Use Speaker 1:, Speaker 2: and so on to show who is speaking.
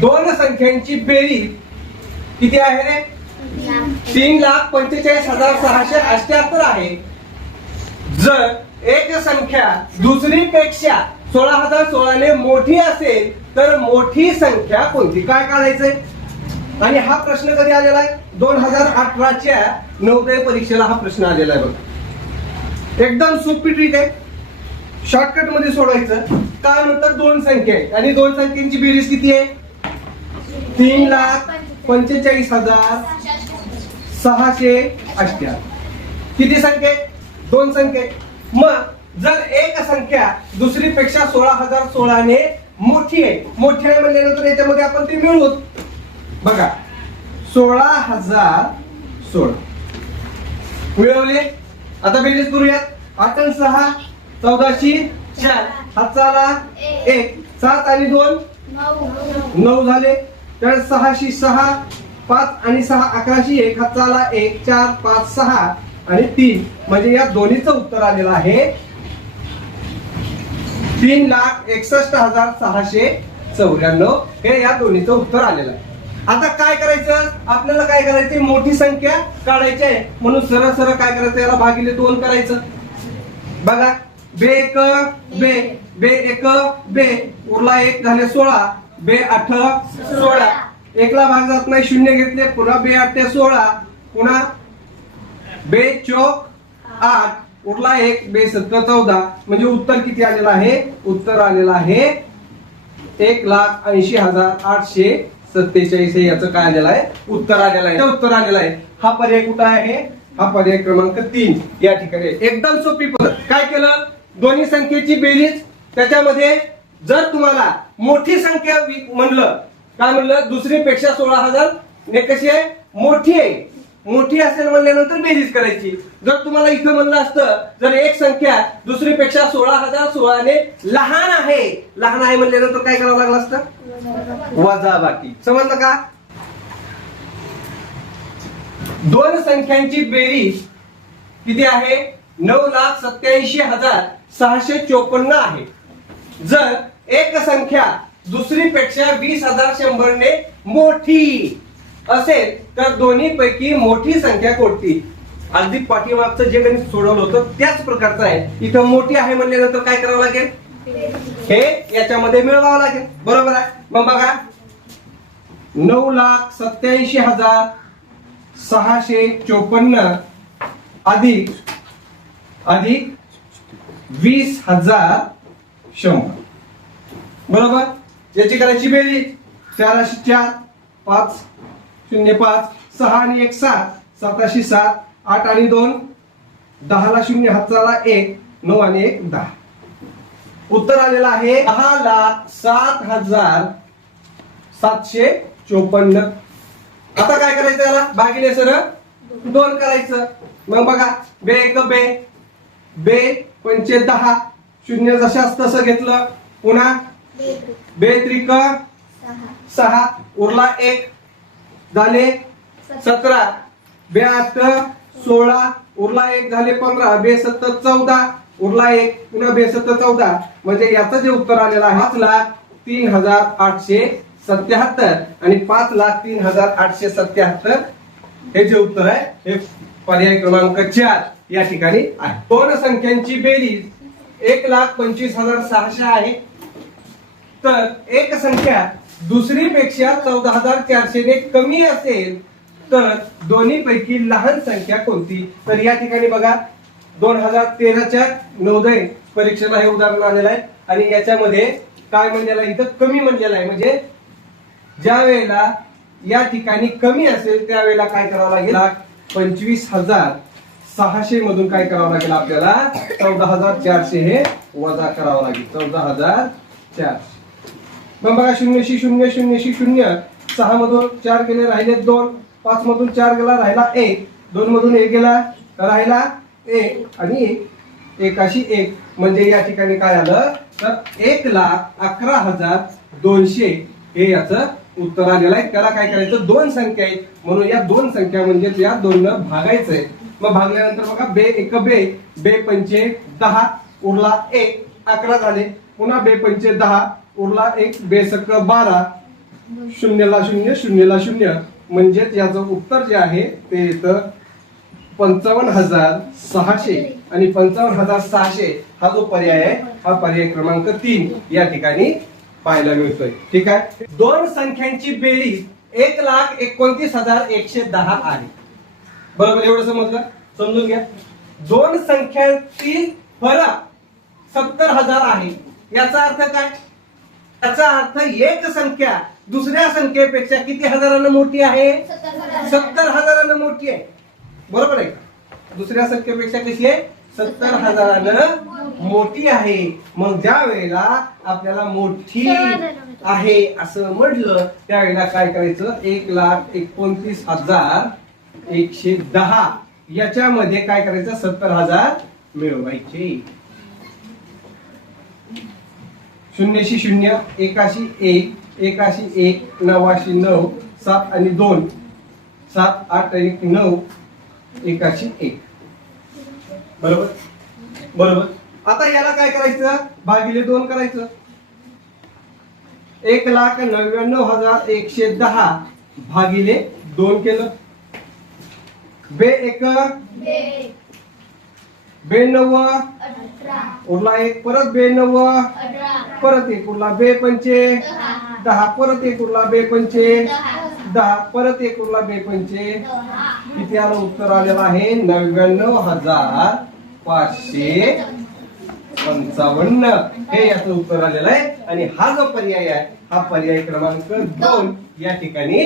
Speaker 1: दोन संख्यांची बेरीज किती आहे रे? तीन लाख पंचेचाळीस हजार सहाशे अष्ट्याहत्तर आहे. जर एक संख्या दुसरी पेक्षा सोळा हजार सोळाने मोठी असेल तर मोठी संख्या कोणती? काय काढायचंय? आणि हा प्रश्न कधी आलेला आहे? दोन हजार अठराच्या नवोदय परीक्षेला हा प्रश्न आलेला आहे बघा. एकदम सोपी ट्रिक आहे. शॉर्टकटमध्ये सोडायचं त्यानंतर दोन संख्या आहेत. आणि दोन संख्यांची बेरीज किती आहे? तीन लाख पंचेचाळीस हजार सहाशे अठ्ठ्याहत्तर. किती संख्या? दोन संख्या. मग जर एक संख्या दुसरीपेक्षा सोळा हजार सोळाने मोठी आहे मोठी आहे म्हणल्यानंतर याच्यामध्ये आपण ते मिळवू. बघा सोळा हजार सोळा. मिळवले? आता बेरीज करूयात. आठ सहा चौदाशे चार. हाताला एक सात आणि दोन? नऊ झाले. तर सहाशे सहा पाच आणि सहा अकराशे एक हाताला एक चार पाच सहा आणि तीन. म्हणजे या दोन्हीच उत्तर आलेलं आहे. तीन लाख एकसष्ट हजार सहाशे चौऱ्याण्णव. हे या दोन्हीचं उत्तर आलेलं आहे. आता काय करायचं? आपल्याला काय करायचं मोठी संख्या काढायची आहे. म्हणून सरळ सरळ काय करायचं? याला भागिले दोन करायचं. बघा. बे एक बे. बे एक बे. उरला एक झाले सोळा. बे आठ सोळा. एकला भाग जात नाही शून्य घेतले पुन्हा बे आठ ते सोळा. पुन्हा बे चौक आठ. उरला एक बे सत्तर चौदा. म्हणजे उत्तर किती आलेलं आहे? उत्तर आलेलं आहे एक लाख ऐंशी हजार आठशे सत्तेचाळीस हे याचं काय आलेलं आहे? उत्तर आलेलं आहे. उत्तर आलेलं आहे. हा पर्याय कुठं आहे? हा पर्याय क्रमांक तीन या ठिकाणी एकदम सोपी पद्धत. काय केलं? दोन्ही संख्येची बेरीज. त्याच्यामध्ये जर तुम्हाला मोठी संख्या म्हणलं. काय म्हणलं? दुसरी पेक्षा सोळा हजार ने कशी आहे. मोठी आहे. मोठी असेल म्हणल्यानंतर बेरीज करायची. जर तुम्हाला इथं म्हणलं असतं जर एक संख्या दुसरीपेक्षा सोळा हजार सोळाने लहान आहे. लहान आहे म्हणल्यानंतर काय करावं लागलं असतं? वजा बाकी समजलं का? दोन संख्यांची बेरीज किती आहे? नऊ लाख सत्याऐंशी हजार सहाशे चोपन्न आहे. जर एक संख्या दुसरी पेक्षा वीस हजार शंभरने मोठी. असेल तर दोन्ही पैकी मोठी संख्या कोणती? अगदी पाठीमागचं जे गणित सोडवलं होतं त्याच प्रकारचं आहे. इथं मोठी आहे म्हणल्यानंतर काय करावं लागेल? हे याच्यामध्ये मिळवावं लागेल. बरोबर आहे? मग बघा. नऊ लाख सत्याऐंशी हजार सहाशे चोपन्न अधिक अधिक वीस हजार शंभर. बरोबर? याची करायची बेरीज. चारशे चार पाच शून्य पाच सहा आणि एक सात. साताशे सात आठ आणि दोन. दहाला शून्य हाताला एक. नऊ आणि एक दहा. उत्तर आलेलं आहे दहा लाख सात हजार सातशे चोपन्न. आता काय करायचं याला? भागिले सर दोन करायचं. मग बघा बे एक बे. बे पंचे दहा. शून्य जशाच तसं घेतलं. पुन्हा बेत्रिक सहा. उरला एक. झाले सतरा. बेहत्तर सोळा. उरला एक झाले पंधरा. बेसत्तर चौदा. उरला एक पुन्हा बेसत्तर चौदा. म्हणजे याचं जे उत्तर आलेलं आहे पाच लाख तीन हजार आठशे सत्याहत्तर आणि पाच लाख तीन हजार आठशे सत्याहत्तर. हे जे उत्तर आहे हे पर्याय क्रमांक चार या ठिकाणी आहे. दोन संख्यांची बेरीज एक लाख पंचवीस हजार सहाशे आहे. तर एक संख्या दुसरी पेक्षा चौदा हजार चारशे ने कमी असेल तर दोन्ही पैकी लहान संख्या कोणती? तर या ठिकाणी बघा दोन हजार तेराच्या नवोदय परीक्षेला हे उदाहरण आलेलं आहे. आणि याच्यामध्ये काय म्हणलेलं आहे? इथं कमी म्हणलेलं आहे. म्हणजे ज्या वेळेला या ठिकाणी कमी असेल त्यावेळेला काय करावं लागेल? पंचवीस हजार सहाशे मधून काय करावं लागेल आपल्याला? चौदा हजार चारशे हे वजा करावं लागेल. चौदा हजार चारशे. मग बघा शून्यशी शून्य शून्यशी शून्य. सहा मधून चार गेले राहिले दोन. पाच मधून चार गेला राहिला एक. दोन मधून एक गेला राहिला एक. आणि एक एकाशी एक. म्हणजे या ठिकाणी काय आलं? तर एक लाख अकरा हजार दोनशे. हे याचं उत्तर आलेलं आहे. त्याला काय करायचं? दोन संख्या आहेत. म्हणून या दोन संख्या म्हणजे या दोन भागायचंय. मग भागल्यानंतर बघा बे एक बे. बे पंचे दहा. उरला एक. अकरा झाले. पुन्हा बे पंचे दहा. उरला एक बेसक बारा. शून्यला शून्य शून्यला शून्य. म्हणजेच याचं उत्तर जे आहे ते येतं पंचावन्न हजार सहाशे आणि पंचावन्न हजार सहाशे हा जो पर्याय आहे हा पर्याय क्रमांक तीन या ठिकाणी पाहायला मिळतोय. ठीक आहे? दोन संख्यांची बेरीज एक लाख एकोणतीस हजार एकशे दहा आहे. बरोबर एवढं समजलं? समजून घ्या. दोन संख्यांतील फरक सत्तर हजार आहे. याचा अर्थ काय? याचा अर्थ एक संख्या दुसऱ्या संख्येपेक्षा किती हजारानं मोठी आहे? सत्तर हजारानं मोठी आहे. बरोबर आहे का? दुसऱ्या संख्येपेक्षा कशी आहे? सत्तर हजारानं मोठी आहे. मग ज्या वेळेला आपल्याला मोठी आहे असं म्हटलं त्यावेळेला काय करायचं? एक लाख एकोणतीस हजार एकशे दहा. याच्यामध्ये काय करायचं? सत्तर हजार मिळवायचे. शून्यशी शून्य एकाशी एक एकाशी एक नवाशी नऊ सात आणि दोन सात आठ आणि नऊ एकाशी एक. बरोबर? बरोबर. आता याला काय करायचं? भागिले दोन करायचं. एक लाख नव्याण्णव हजार एकशे दहा भागिले दोन केलं. बे एक बे. नव्व उरला एक परत बे नव्व परत एक उरला बे पंचे. दहा परत एक उरला बे पंचे. दहा परत एक उरला बे पंचे. किती आलं उत्तर आलेलं आहे नव्याण्णव हजार पाचशे पंचावन्न. हे याचं उत्तर आलेलं आहे. आणि हा जो पर्याय आहे हा पर्याय क्रमांक दोन या ठिकाणी